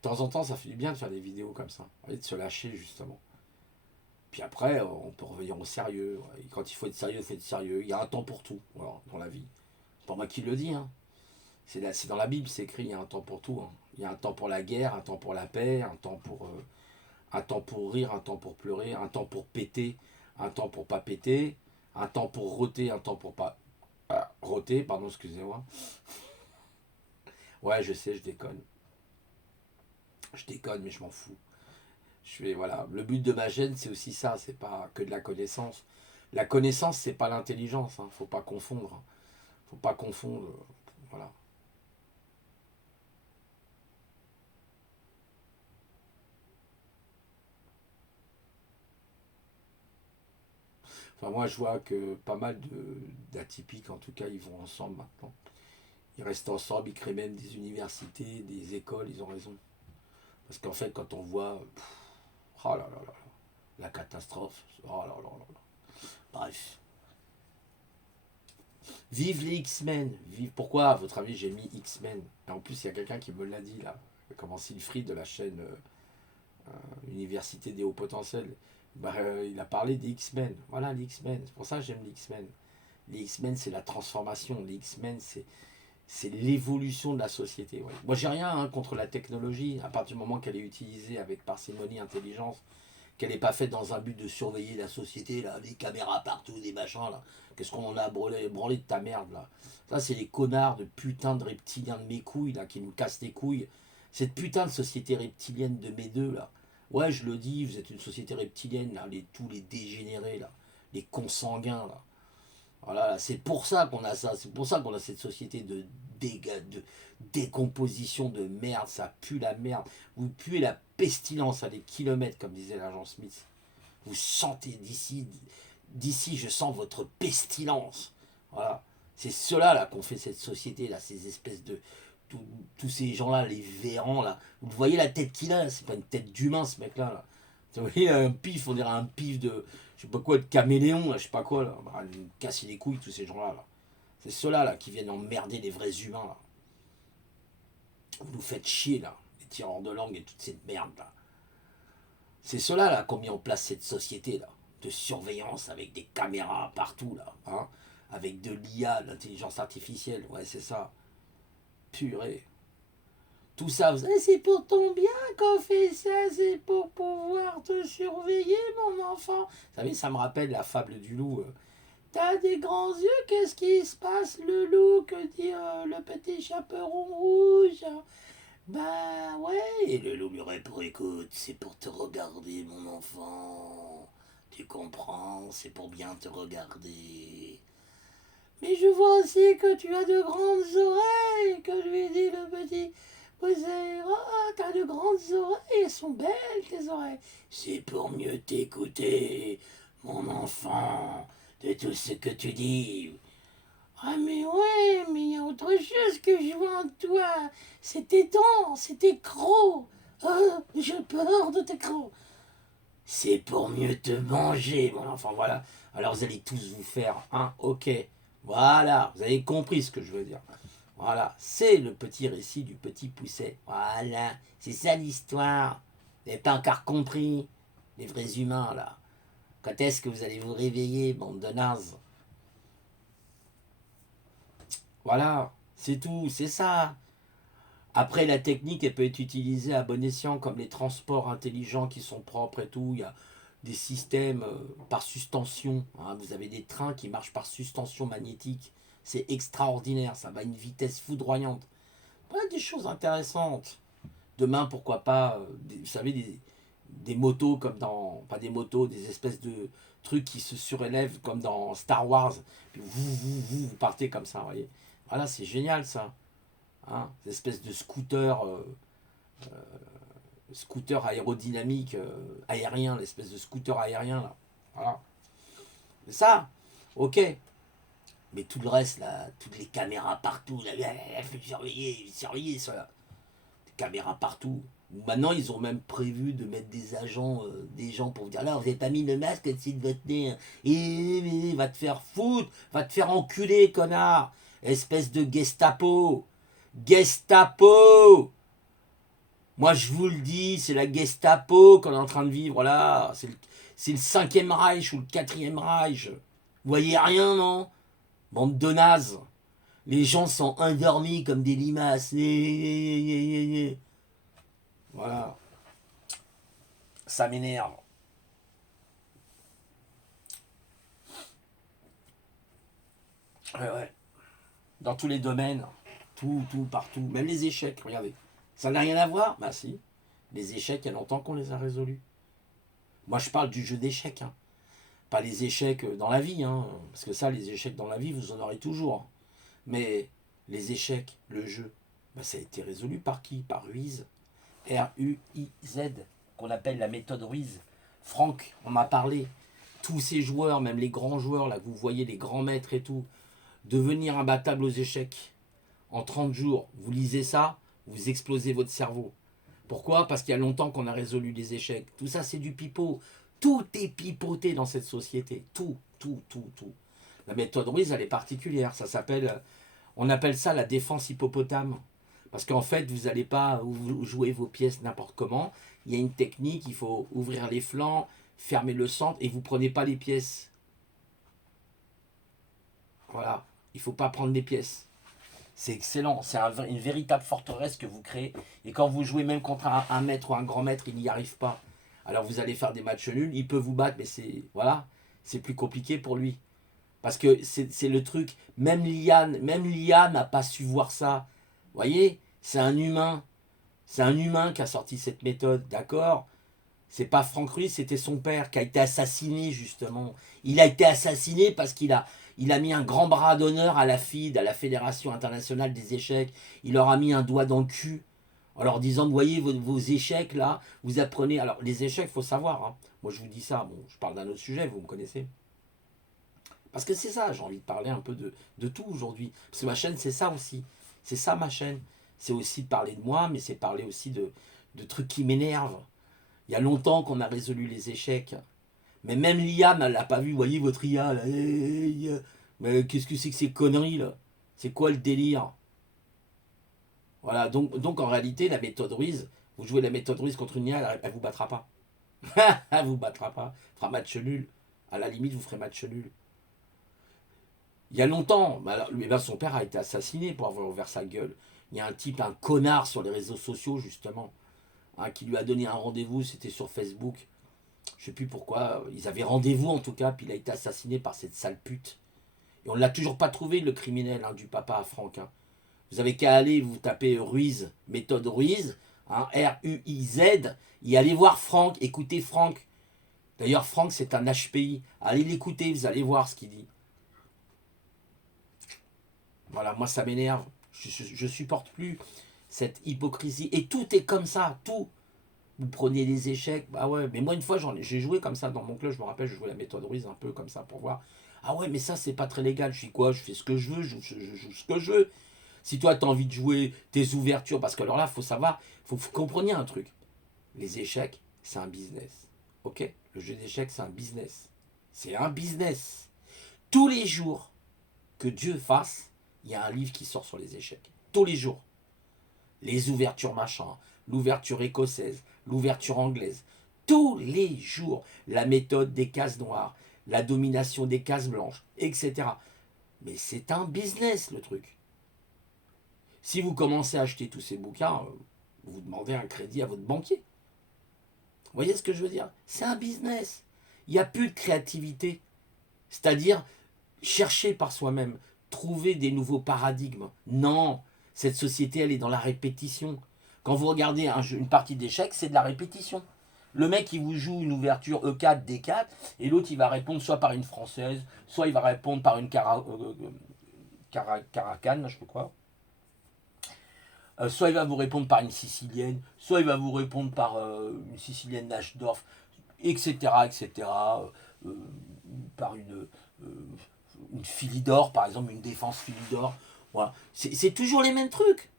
temps en temps, ça fait du bien de faire des vidéos comme ça. Et de se lâcher, justement. Puis après, on peut revenir au sérieux. Et quand il faut être sérieux, il faut être sérieux. Il y a un temps pour tout, voilà, dans la vie. C'est pas moi qui le dis, hein. C'est dans la Bible, c'est écrit, il y a un temps pour tout. Hein. Il y a un temps pour la guerre, un temps pour la paix, un temps pour rire, un temps pour pleurer, un temps pour péter, un temps pour pas péter, un temps pour roter, un temps pour pas roter, pardon, excusez-moi. Ouais, je sais, je déconne. Je déconne, mais je m'en fous. Je fais, voilà. Le but de ma chaîne, c'est aussi ça, c'est pas que de la connaissance. La connaissance, c'est pas l'intelligence, hein. Faut pas confondre. Hein. Faut pas confondre. Voilà. Enfin, moi, je vois que pas mal d'atypiques, en tout cas, ils vont ensemble maintenant. Ils restent ensemble, ils créent même des universités, des écoles, ils ont raison. Parce qu'en fait, quand on voit. Oh là là là là, la catastrophe. Oh là là là là. Bref. Vive les X-Men. Vive... Pourquoi, à votre avis, j'ai mis X-Men? Et en plus, il y a quelqu'un qui me l'a dit, là. Comme Silfried de la chaîne Université des hauts potentiels. Bah, il a parlé des X-Men. Voilà, les X-Men. C'est pour ça que j'aime les X-Men. Les X-Men, c'est la transformation. Les X-Men, c'est l'évolution de la société. Ouais. Moi, j'ai rien hein, contre la technologie, à partir du moment qu'elle est utilisée avec parcimonie, intelligence, qu'elle n'est pas faite dans un but de surveiller la société, là, des caméras partout, des machins, là. Qu'est-ce qu'on en a branlé de ta merde, là? Ça, c'est les connards de putain de reptiliens de mes couilles, là, qui nous cassent les couilles. Cette putain de société reptilienne de mes deux, là. Ouais, je le dis, vous êtes une société reptilienne, là, tous les dégénérés, là, les consanguins, là. Voilà, c'est pour ça qu'on a ça, c'est pour ça qu'on a cette société de dégâts, de décomposition de merde, ça pue la merde. Vous puez la pestilence à des kilomètres, comme disait l'agent Smith. Vous sentez d'ici je sens votre pestilence. Voilà, c'est cela là qu'on fait cette société là, ces espèces de tous ces gens là, les verrans là. Vous voyez la tête qu'il a, c'est pas une tête d'humain ce mec là. Vous voyez un pif, on dirait un pif de je sais pas quoi, de caméléon, là, je sais pas quoi, là. Bah, me casser les couilles, tous ces gens-là. Là. C'est ceux-là là, qui viennent emmerder les vrais humains. Là. Vous nous faites chier, là, les tireurs de langue et toute cette merde. Là. C'est ceux-là là, qui ont mis en place cette société là, de surveillance avec des caméras partout, là. Hein, avec de l'IA, de l'intelligence artificielle. Ouais, c'est ça. Purée. Tout ça, vous savez, c'est pour ton bien qu'on fait ça, c'est pour pouvoir te surveiller, mon enfant. Vous savez, ça me rappelle la fable du loup. T'as des grands yeux, qu'est-ce qui se passe, le loup? Que dit le petit chaperon rouge? Bah ouais, et le loup lui répond, écoute, c'est pour te regarder, mon enfant. Tu comprends, c'est pour bien te regarder. Mais je vois aussi que tu as de grandes oreilles, que lui dit le petit Bowser. Oh, t'as de grandes oreilles, elles sont belles tes oreilles. C'est pour mieux t'écouter, mon enfant, de tout ce que tu dis. Ah mais ouais, mais il y a autre chose que je vois en toi. C'est tes dents, c'est tes crocs. Oh, j'ai peur de tes crocs. C'est pour mieux te manger, mon enfant, voilà. Alors vous allez tous vous faire un ok. Voilà, vous avez compris ce que je veux dire. Voilà, c'est le petit récit du petit pousset. Voilà, c'est ça l'histoire. Vous n'avez pas encore compris, les vrais humains, là. Quand est-ce que vous allez vous réveiller, bande de nazes? Voilà, c'est tout, c'est ça. Après, la technique, elle peut être utilisée à bon escient, comme les transports intelligents qui sont propres et tout. Il y a des systèmes par suspension, hein. Vous avez des trains qui marchent par suspension magnétique. C'est extraordinaire, ça va à une vitesse foudroyante. Voilà des choses intéressantes. Demain, pourquoi pas, vous savez, des motos comme dans... Pas des motos, des espèces de trucs qui se surélèvent comme dans Star Wars. Puis vous partez comme ça, vous voyez. Voilà, c'est génial ça. Hein, des espèces de scooters, scooter aérodynamique, aérien, l'espèce de scooter aérien là. Voilà. C'est ça. Ok. Mais tout le reste là, toutes les caméras partout, là, faut surveiller ça. Là. Des caméras partout. Maintenant, ils ont même prévu de mettre des agents, des gens pour vous dire là, vous n'avez pas mis le masque au-dessus de votre nez. Et va te faire foutre, va te faire enculer, connard. Espèce de Gestapo. Gestapo. Moi, je vous le dis, c'est la Gestapo qu'on est en train de vivre là. C'est le 5e Reich ou le 4e Reich. Vous voyez rien, non? Bande de nazes. Les gens sont endormis comme des limaces. Voilà. Ça m'énerve. Ouais, ouais. Dans tous les domaines. Tout, partout. Même les échecs, regardez. Ça n'a rien à voir? Bah si. Les échecs, il y a longtemps qu'on les a résolus. Moi, je parle du jeu d'échecs. Hein. Pas les échecs dans la vie. Hein. Parce que ça, les échecs dans la vie, vous en aurez toujours. Mais les échecs, le jeu, bah, ça a été résolu par qui? Par Ruiz. R-U-I-Z. Qu'on appelle la méthode Ruiz. Franck, on m'a parlé. Tous ces joueurs, même les grands joueurs, là, que vous voyez, les grands maîtres et tout, devenir imbattable aux échecs en 30 jours. Vous lisez ça, vous explosez votre cerveau. Pourquoi? Parce qu'il y a longtemps qu'on a résolu les échecs. Tout ça, c'est du pipeau. Tout est pipoté dans cette société. Tout. La méthode Ruiz, elle est particulière. Ça s'appelle, on appelle ça la défense hippopotame. Parce qu'en fait, vous n'allez pas jouer vos pièces n'importe comment. Il y a une technique, il faut ouvrir les flancs, fermer le centre, et vous ne prenez pas les pièces. Voilà. Il ne faut pas prendre les pièces. C'est excellent. C'est une véritable forteresse que vous créez. Et quand vous jouez même contre un maître ou un grand maître, il n'y arrive pas. Alors vous allez faire des matchs nuls. Il peut vous battre, mais c'est plus compliqué pour lui. Parce que c'est le truc. Même l'IA n'a pas su voir ça. Vous voyez, c'est un humain. C'est un humain qui a sorti cette méthode, d'accord? C'est pas Franck Ruiz, c'était son père qui a été assassiné justement. Il a été assassiné parce il a mis un grand bras d'honneur à la FIDE, à la Fédération Internationale des Échecs. Il leur a mis un doigt dans le cul en leur disant, vous voyez vos échecs là, vous apprenez. Alors les échecs, il faut savoir. Hein. Moi je vous dis ça, bon, je parle d'un autre sujet, vous me connaissez. Parce que c'est ça, j'ai envie de parler un peu de tout aujourd'hui. Parce que ma chaîne, c'est ça aussi. C'est ça ma chaîne. C'est aussi de parler de moi, mais c'est parler aussi de trucs qui m'énervent. Il y a longtemps qu'on a résolu les échecs. Mais même l'IA ne l'a pas vu. Vous voyez votre IA là. Mais qu'est-ce que c'est que ces conneries là? C'est quoi le délire? Voilà, donc en réalité, la méthode Ruiz, vous jouez la méthode Ruiz contre une IA, elle vous battra pas. Elle vous battra pas. Elle fera match nul. À la limite, vous ferez match nul. Il y a longtemps, son père a été assassiné pour avoir ouvert sa gueule. Il y a un type, un connard sur les réseaux sociaux, justement, hein, qui lui a donné un rendez-vous, c'était sur Facebook. Je sais plus pourquoi, ils avaient rendez-vous en tout cas, puis il a été assassiné par cette sale pute. Et on ne l'a toujours pas trouvé, le criminel hein, du papa à Franck. Hein. Vous avez qu'à aller, vous tapez Ruiz, méthode Ruiz, hein, R-U-I-Z, et allez voir Franck, écoutez Franck. D'ailleurs, Franck, c'est un HPI. Allez l'écouter, vous allez voir ce qu'il dit. Voilà, moi ça m'énerve. Je supporte plus cette hypocrisie. Et tout est comme ça, tout. Vous prenez des échecs, bah ouais, mais moi une fois j'ai joué comme ça dans mon club, je me rappelle, je jouais la méthode Ruiz un peu comme ça pour voir. Ah ouais, mais ça c'est pas très légal, je suis quoi? Je fais ce que je veux, je joue ce que je veux. Si toi t'as envie de jouer tes ouvertures, parce que alors là, faut savoir, faut que vous compreniez un truc. Les échecs, c'est un business. Ok? Le jeu d'échecs, c'est un business. C'est un business. Tous les jours que Dieu fasse, il y a un livre qui sort sur les échecs. Tous les jours. Les ouvertures machin, l'ouverture écossaise, l'ouverture anglaise. tous les jours. La méthode des cases noires, la domination des cases blanches, etc. Mais c'est un business, le truc. Si vous commencez à acheter tous ces bouquins, vous demandez un crédit à votre banquier. Vous voyez ce que je veux dire? C'est un business. Il n'y a plus de créativité. C'est-à-dire chercher par soi-même, trouver des nouveaux paradigmes. Non, cette société, elle est dans la répétition. Quand vous regardez une partie d'échecs, c'est de la répétition. Le mec, il vous joue une ouverture E4, D4, et l'autre, il va répondre soit par une française, soit il va répondre par une caracane, je sais pas quoi. Soit il va vous répondre par une sicilienne, soit il va vous répondre par une sicilienne Nashdorf, etc., etc., par une Philidor, par exemple, une défense Philidor. Voilà. C'est toujours les mêmes trucs.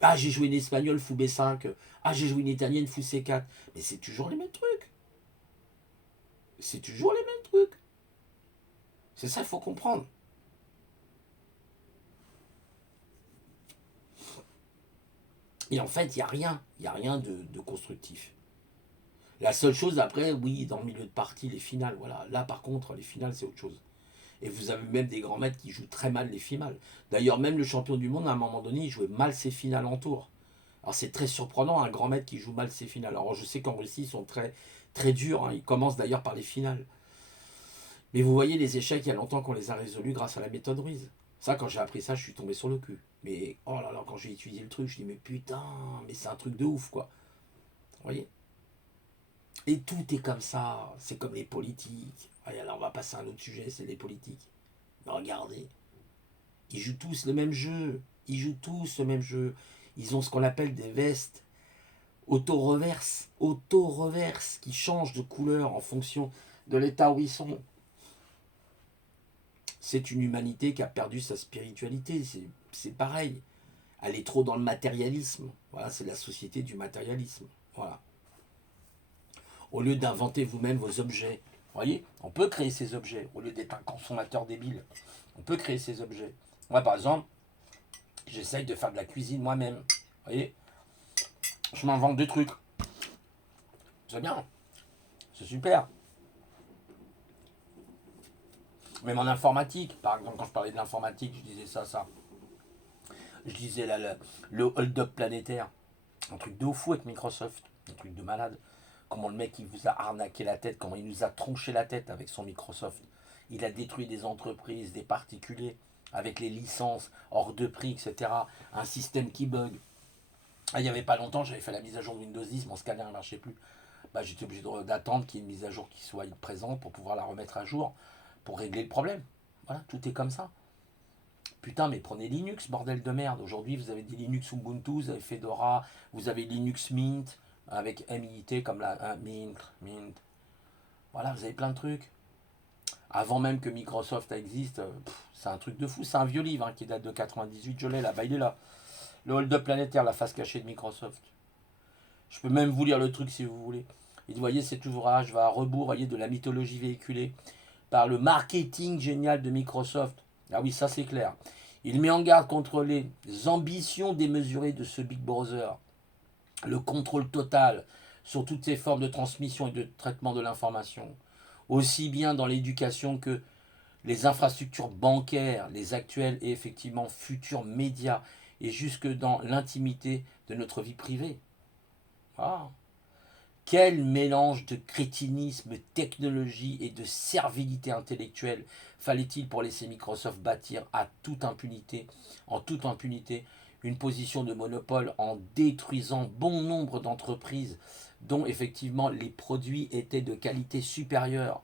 Ah, j'ai joué une espagnole fou B5. Ah, j'ai joué une italienne fou C4. Mais c'est toujours les mêmes trucs. C'est toujours les mêmes trucs. C'est ça, il faut comprendre. Et en fait, il n'y a rien. Il n'y a rien de constructif. La seule chose après, oui, dans le milieu de partie, les finales, voilà. Là, par contre, les finales, c'est autre chose. Et vous avez même des grands maîtres qui jouent très mal les finales. D'ailleurs, même le champion du monde, à un moment donné, il jouait mal ses finales en tour. Alors, c'est très surprenant, un grand maître qui joue mal ses finales. Alors, je sais qu'en Russie, ils sont très, très durs. Hein. Ils commencent d'ailleurs par les finales. Mais vous voyez, les échecs, il y a longtemps qu'on les a résolus grâce à la méthode Ruiz. Ça, quand j'ai appris ça, je suis tombé sur le cul. Mais, oh là là, quand j'ai étudié le truc, je dis, mais putain, mais c'est un truc de ouf, quoi. Vous voyez? Et tout est comme ça. C'est comme les politiques. Allez, alors, on va passer à un autre sujet, c'est les politiques. Mais regardez, ils jouent tous le même jeu. Ils jouent tous le même jeu. Ils ont ce qu'on appelle des vestes auto-reverse, qui changent de couleur en fonction de l'état où ils sont. C'est une humanité qui a perdu sa spiritualité. C'est pareil. Elle est trop dans le matérialisme. Voilà, c'est la société du matérialisme. Voilà. Au lieu d'inventer vous-même vos objets. Vous voyez, on peut créer ces objets. Au lieu d'être un consommateur débile, on peut créer ces objets. Moi, par exemple, j'essaye de faire de la cuisine moi-même. Vous voyez, je m'invente des trucs. C'est bien. C'est super. Même en informatique, par exemple, quand je parlais de l'informatique, je disais ça. Je disais le hold-up planétaire. Un truc de fou avec Microsoft. Un truc de malade. Comment le mec, il vous a arnaqué la tête, comment il nous a tronché la tête avec son Microsoft. Il a détruit des entreprises, des particuliers, avec les licences hors de prix, etc. Un système qui bug. Ah, il n'y avait pas longtemps, j'avais fait la mise à jour de Windows 10, mon scanner ne marchait plus. Bah, j'étais obligé d'attendre qu'il y ait une mise à jour qui soit présente pour pouvoir la remettre à jour, pour régler le problème. Voilà, tout est comme ça. Putain, mais prenez Linux, bordel de merde. Aujourd'hui, vous avez des Linux Ubuntu, vous avez Fedora, vous avez Linux Mint, avec MIT comme la Mint. Voilà, vous avez plein de trucs. Avant même que Microsoft existe, c'est un truc de fou. C'est un vieux livre hein, qui date de 98, je l'ai là, bah il est là. Le hold-up planétaire, la face cachée de Microsoft. Je peux même vous lire le truc si vous voulez. Et vous voyez, cet ouvrage va à rebours voyez, de la mythologie véhiculée par le marketing génial de Microsoft. Ah oui, ça c'est clair. Il met en garde contre les ambitions démesurées de ce Big Brother, le contrôle total sur toutes ces formes de transmission et de traitement de l'information, aussi bien dans l'éducation que les infrastructures bancaires, les actuels et effectivement futurs médias, et jusque dans l'intimité de notre vie privée. Ah. Quel mélange de crétinisme, technologie et de servilité intellectuelle fallait-il pour laisser Microsoft bâtir en toute impunité, une position de monopole en détruisant bon nombre d'entreprises dont effectivement les produits étaient de qualité supérieure.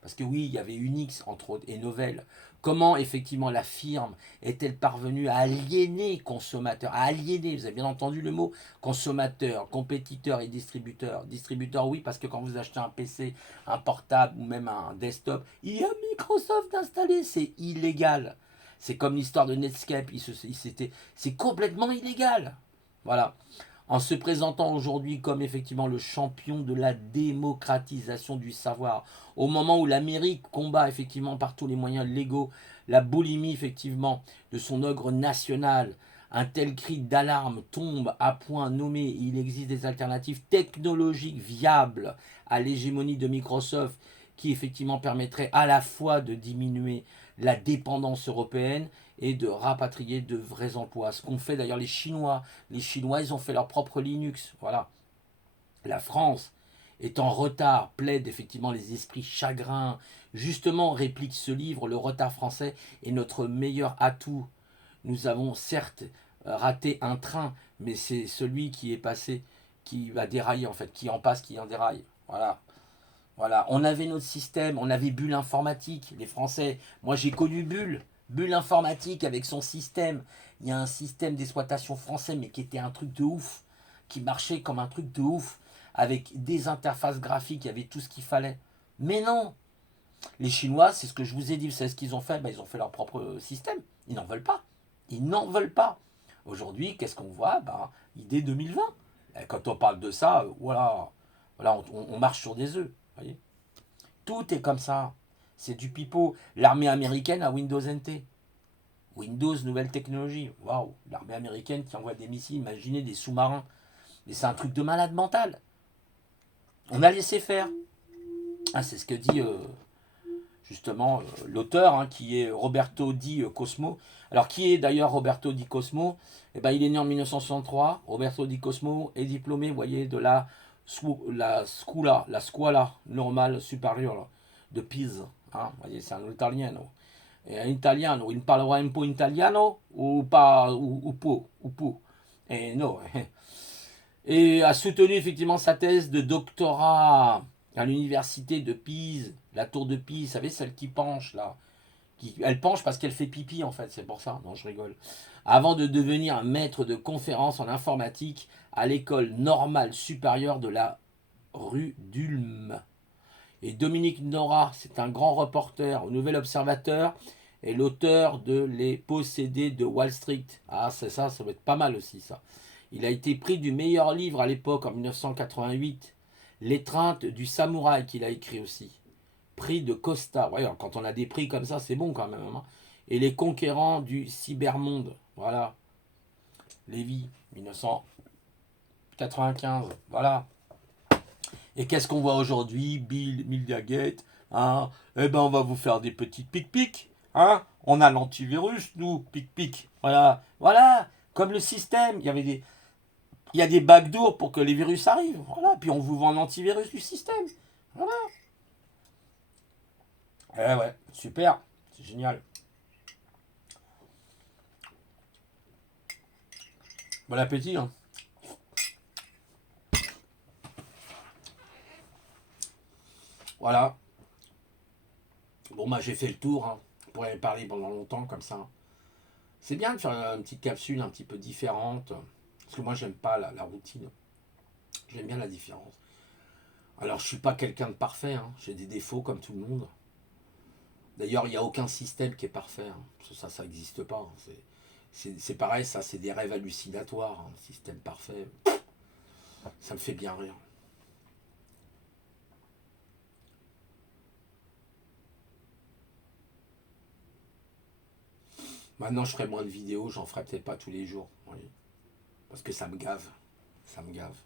Parce que oui, il y avait Unix entre autres et Novell. Comment effectivement la firme est-elle parvenue à aliéner consommateurs, à aliéner, vous avez bien entendu le mot, consommateurs, compétiteurs et distributeurs. Distributeurs oui, parce que quand vous achetez un PC, un portable ou même un desktop, il y a Microsoft installé, c'est illégal. C'est comme l'histoire de Netscape, c'est complètement illégal. Voilà. En se présentant aujourd'hui comme effectivement le champion de la démocratisation du savoir, au moment où l'Amérique combat effectivement par tous les moyens légaux la boulimie effectivement de son ogre national, Un tel cri d'alarme tombe à point nommé. Il existe des alternatives technologiques viables à l'hégémonie de Microsoft qui effectivement permettraient à la fois de diminuer la dépendance européenne et de rapatrier de vrais emplois. Ce qu'ont fait d'ailleurs les Chinois. Les Chinois, ils ont fait leur propre Linux. Voilà. La France est en retard, plaide effectivement les esprits chagrins. Justement, réplique ce livre, le retard français est notre meilleur atout. Nous avons certes raté un train, mais c'est celui qui est passé, qui va dérailler en fait, qui en passe, qui en déraille. Voilà. Voilà. On avait notre système, on avait Bulle informatique, les Français. Moi j'ai connu Bulle. Bulle informatique avec son système. Il y a un système d'exploitation français, mais qui était un truc de ouf, qui marchait comme un truc de ouf, avec des interfaces graphiques, il y avait tout ce qu'il fallait. Mais non, les Chinois, c'est ce que je vous ai dit, vous savez ce qu'ils ont fait? Ben, ils ont fait leur propre système. Ils n'en veulent pas. Ils n'en veulent pas. Aujourd'hui, qu'est-ce qu'on voit? Ben, idée 2020. Et quand on parle de ça, voilà, voilà on marche sur des œufs. Voyez, tout est comme ça. C'est du pipeau. L'armée américaine a Windows NT. Windows, nouvelle technologie. Waouh, l'armée américaine qui envoie des missiles, imaginez des sous-marins. Mais c'est un truc de malade mental. On a laissé faire. Ah, c'est ce que dit justement l'auteur, hein, qui est Roberto Di Cosmo. Alors, qui est d'ailleurs Roberto Di Cosmo? Eh ben, il est né en 1963. Roberto Di Cosmo est diplômé, vous voyez, de la scuola normale supérieure de Pise. Hein, vous voyez, c'est un italiano. Et un italiano, il parlera un peu italiano ou pas, ou peu, ou peu. Et non. Et a soutenu effectivement sa thèse de doctorat à l'université de Pise, la tour de Pise, vous savez, celle qui penche là. Elle penche parce qu'elle fait pipi en fait, c'est pour ça. Non, je rigole. Avant de devenir un maître de conférences en informatique à l'école normale supérieure de la rue d'Ulm. Et Dominique Nora, c'est un grand reporter au Nouvel Observateur et l'auteur de Les possédés de Wall Street. Ah, c'est ça, ça va être pas mal aussi ça. Il a été prix du meilleur livre à l'époque en 1988. L'étreinte du samouraï qu'il a écrit aussi. Prix de Costa. Ouais, quand on a des prix comme ça, c'est bon quand même. Hein. Et les conquérants du cybermonde. Voilà. Lévy, 1995. Voilà. Et qu'est-ce qu'on voit aujourd'hui? Bill Gates. Hein, eh ben, on va vous faire des petites pic-pic. Hein, on a l'antivirus, nous, pic-pic. Voilà. Voilà. Comme le système. Il y a des backdoors pour que les virus arrivent. Voilà. Puis on vous vend l'antivirus du système. Voilà. Eh ouais, super. C'est génial. Bon appétit. Hein. Voilà. Bon, bah, j'ai fait le tour. Hein. On pourrait parler pendant longtemps comme ça. C'est bien de faire une petite capsule un petit peu différente. Parce que moi, j'aime pas la routine. J'aime bien la différence. Alors, je suis pas quelqu'un de parfait. Hein. J'ai des défauts comme tout le monde. D'ailleurs, il n'y a aucun système qui est parfait. Hein. Ça n'existe pas. Hein. C'est pareil, ça, c'est des rêves hallucinatoires. Hein. Système parfait, ça me fait bien rire. Maintenant, je ferai moins de vidéos, j'en ferai peut-être pas tous les jours. Oui. Parce que ça me gave. Ça me gave.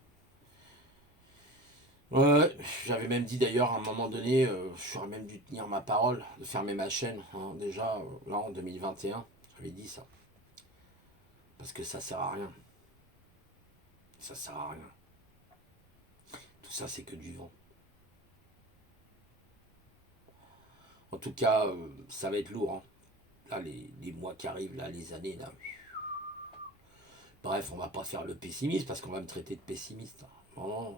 Ouais, j'avais même dit d'ailleurs à un moment donné, j'aurais même dû tenir ma parole, de fermer ma chaîne. Hein, déjà, là en 2021, j'avais dit ça. Parce que ça sert à rien. Ça sert à rien. Tout ça, c'est que du vent. En tout cas, ça va être lourd. Hein. Là, les mois qui arrivent, là, les années, là. Bref, on va pas faire le pessimiste parce qu'on va me traiter de pessimiste. Non, non.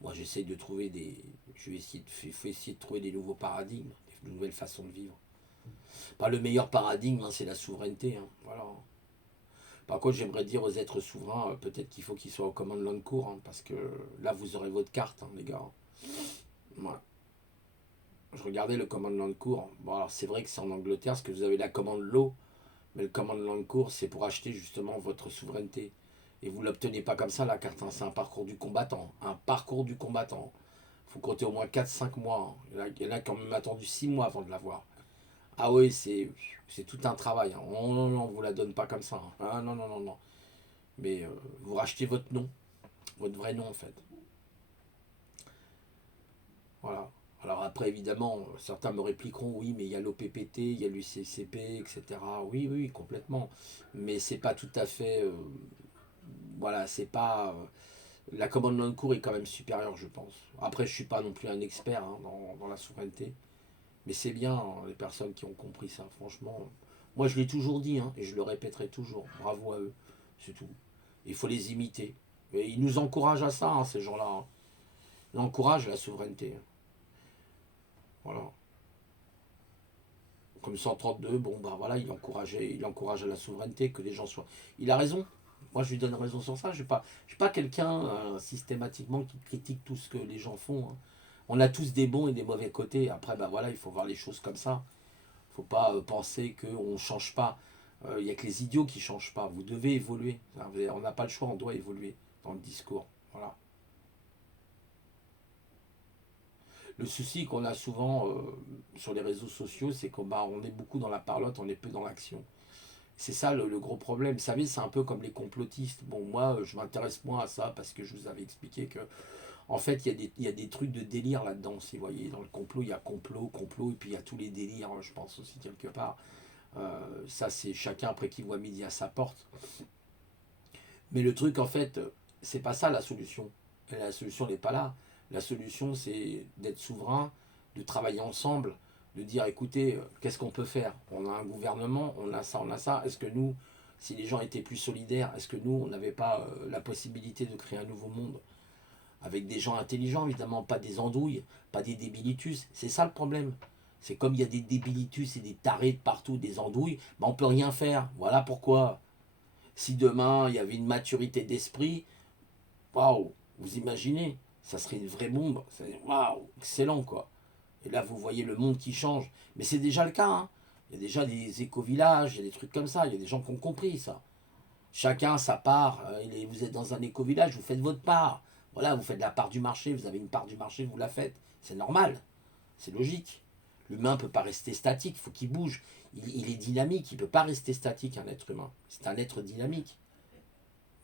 Moi, j'essaie de trouver des. Je vais essayer de trouver des nouveaux paradigmes, des nouvelles façons de vivre. Pas le meilleur paradigme, hein, c'est la souveraineté. Hein, voilà. Par contre, j'aimerais dire aux êtres souverains, peut-être qu'il faut qu'ils soient au command land court, hein, parce que là, vous aurez votre carte, hein, les gars. Ouais. Je regardais le command land court. Bon, alors c'est vrai que c'est en Angleterre, parce que vous avez la commande law, mais le command land court, c'est pour acheter justement votre souveraineté. Et vous ne l'obtenez pas comme ça, la carte. Hein. C'est un parcours du combattant. Un parcours du combattant. Il faut compter au moins 4-5 mois. Hein. Il y en a qui ont même attendu 6 mois avant de l'avoir. Ah oui, c'est tout un travail, hein. On vous la donne pas comme ça, hein. Ah non, non, non, non. Mais vous rachetez votre nom, votre vrai nom en fait. Voilà. Alors après, évidemment, certains me répliqueront, oui, mais il y a l'OPPT, il y a l'UCCP, etc. Oui, oui, complètement. Mais c'est pas tout à fait... voilà, c'est pas... la commandement de cours est quand même supérieure, je pense. Après, je suis pas non plus un expert, hein, dans la souveraineté. Mais c'est bien, hein, les personnes qui ont compris ça, franchement. Moi, je l'ai toujours dit, hein, et je le répéterai toujours. Bravo à eux, c'est tout. Il faut les imiter. Et ils nous encouragent à ça, hein, ces gens-là, hein. Ils encouragent la souveraineté, hein. Voilà. Comme 132, bon, bah voilà, il encourage à la souveraineté, que les gens soient. Il a raison. Moi, je lui donne raison sur ça. Je suis pas quelqu'un systématiquement qui critique tout ce que les gens font, hein. On a tous des bons et des mauvais côtés. Après, bah voilà, il faut voir les choses comme ça. Il ne faut pas penser qu'on ne change pas. Il n'y a que les idiots qui ne changent pas. Vous devez évoluer. On n'a pas le choix, on doit évoluer dans le discours. Voilà. Le souci qu'on a souvent sur les réseaux sociaux, c'est qu'on bah, on est beaucoup dans la parlotte, on est peu dans l'action. C'est ça le gros problème. Vous savez, c'est un peu comme les complotistes. Bon, moi, je m'intéresse moins à ça parce que je vous avais expliqué que, en fait, il y a des trucs de délire là-dedans. Si vous voyez, dans le complot, il y a complot, et puis il y a tous les délires, je pense aussi, quelque part. Ça, c'est chacun après qui voit midi à sa porte. Mais le truc, en fait, c'est pas ça la solution. Et la solution n'est pas là. La solution, c'est d'être souverain, de travailler ensemble, de dire écoutez, qu'est-ce qu'on peut faire? On a un gouvernement, on a ça, on a ça. Est-ce que nous, si les gens étaient plus solidaires, est-ce que nous, on n'avait pas la possibilité de créer un nouveau monde avec des gens intelligents, évidemment, pas des andouilles, pas des débilitus? C'est ça le problème. C'est comme il y a des débilitus et des tarés de partout, des andouilles, ben on peut rien faire. Voilà pourquoi. Si demain il y avait une maturité d'esprit, waouh, vous imaginez, ça serait une vraie bombe. Waouh, excellent quoi. Et là vous voyez le monde qui change. Mais c'est déjà le cas, hein. Il y a déjà des éco-villages, il y a des trucs comme ça, il y a des gens qui ont compris ça. Chacun sa part. Vous êtes dans un éco-village, vous faites votre part. Voilà, vous faites la part du marché, vous avez une part du marché, vous la faites. C'est normal, c'est logique. L'humain ne peut pas rester statique, il faut qu'il bouge. Il est dynamique, il ne peut pas rester statique, un être humain. C'est un être dynamique.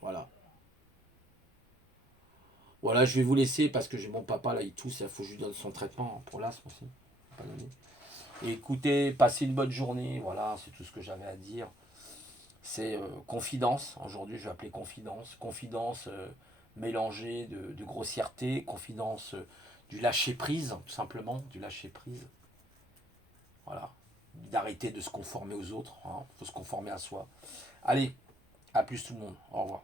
Voilà. Voilà, je vais vous laisser parce que j'ai mon papa là, il tousse, il faut que je lui donne son traitement pour l'asthme aussi. Et écoutez, passez une bonne journée, voilà, c'est tout ce que j'avais à dire. C'est confidence, aujourd'hui je vais appeler confidence. Confidence mélangée de grossièreté, confidence du lâcher prise, tout simplement, du lâcher prise. Voilà. D'arrêter de se conformer aux autres, il faut se conformer à soi. Allez, à plus tout le monde, au revoir.